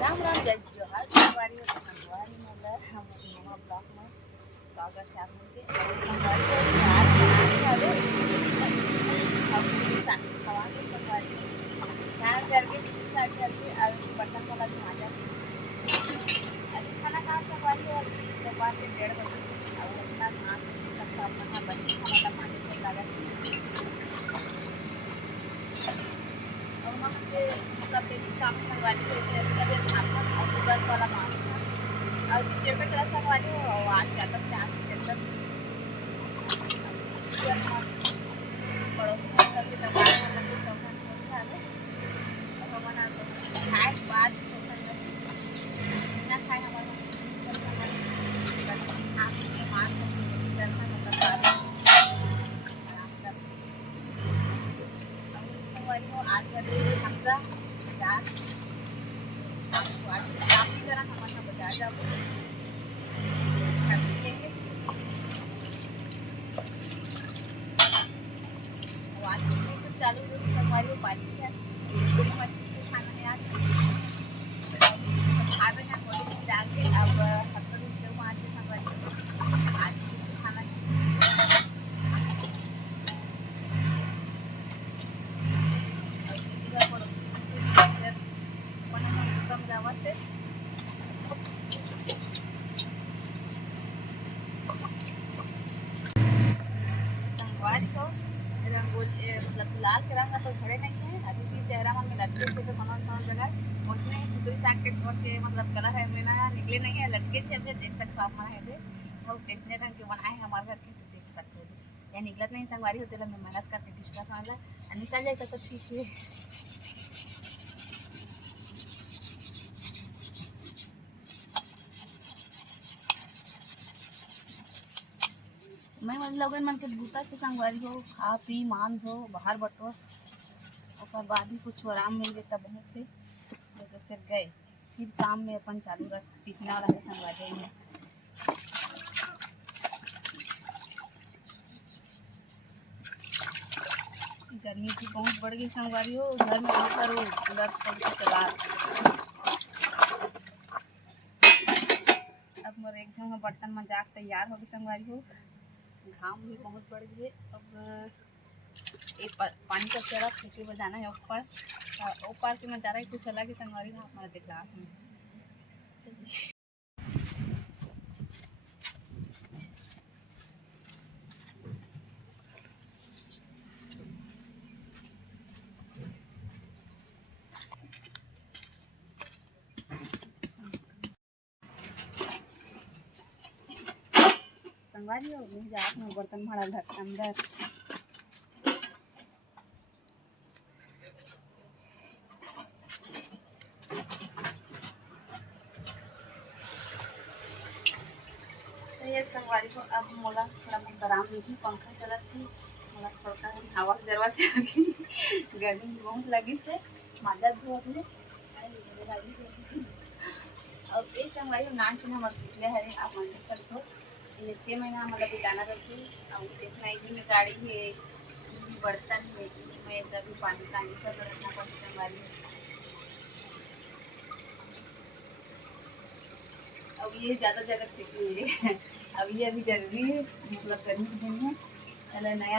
राम राम जय जोहार संगवारी हो संगवारी मोला हम नवा ब्लॉग में स्वागत है आप लोग के संगवारी को चार बनाने वाले हम साथ खवा के संगवारी क्या करके साथ करके अब बर्तन वाला झाजा अभी खाना कहाँ संगवारी हो दोपहर के 1:30 बजे और अपना धान सबका अपना बच्चे खाना पानी को लागत और हम के मतलब डेली काम संगवारी को कभी खाना और दुकान वाला मांस और टीचर पे चला संगवारी हो आज जाता चार टीचर तक पड़ोस में कभी दबाए हम लोग सोखन से खा ले और हम ना खाए बाद सोखन ना खाए हमारा हाथ में मार करना मतलब आराम कर संगवारी हो आज कर हमका बाजार आप भी जरा हमारा बाजार जाओ खर्च लेंगे आज सब चालू हो संगवारी पानी है मछली खाना है आज खा रहे हैं बोले डाल के अब हथौड़ी के वहाँ के संगवारी आज खाना कम जावत है संगवारी को रंगोली मतलब लाल के रंग तो घड़े नहीं है अभी भी चेहरा में लटके छे तो कौन जगह पहुंचने कुकरी साग के और के मतलब कलर है मेरा निकले नहीं है लटके छे अभी देख सकते हो आप हमारे है वो किसने ढंग के बनाए हैं हमारे घर के तो देख सकते हो या निकलत नहीं संगवारी होते लग मेहनत करते किसका वाला निकल जाए तो ठीक है मैं लगन मन के बूता से संगवारी हो खा पी मान हो बाहर बटो और बाद ही कुछ आराम मिल गए तब से तो फिर गए फिर काम में अपन चालू रख तीसना वाला है संगवारी में गर्मी की बहुत बढ़ गई संगवारी हो घर में रहकर वो कूलर पंखा चला अब मोर एक जगह बर्तन मजाक तैयार हो गई संगवारी हो घाम भी बहुत बढ़ गई अब एक पानी का चेहरा खेती पर जाना है ऊपर से मैं जा रहा है कुछ अलग ही संगवारी में हमारा दिख रहा है संगवारी हो नहीं जा में बर्तन भाड़ा घर अंदर ये संगवारी को अब मोला थोड़ा बहुत आराम मिली पंखा चलत थी मोला थोड़ा हवा की जरूरत है गर्मी बहुत लगी से मादा धोत ले अब ये संगवारी नाच ने हमर टूटिया है आप मान देख सकते हो ये 6 महीना मतलब बिताना रहती और देखना इसी में गाड़ी है बर्तन है में सभी पानी सब रखना पड़ता संगवारी अब ये ज़्यादा जगह छिपी हुई है अब ये अभी जरूरी है मतलब गर्मी के दिन में नया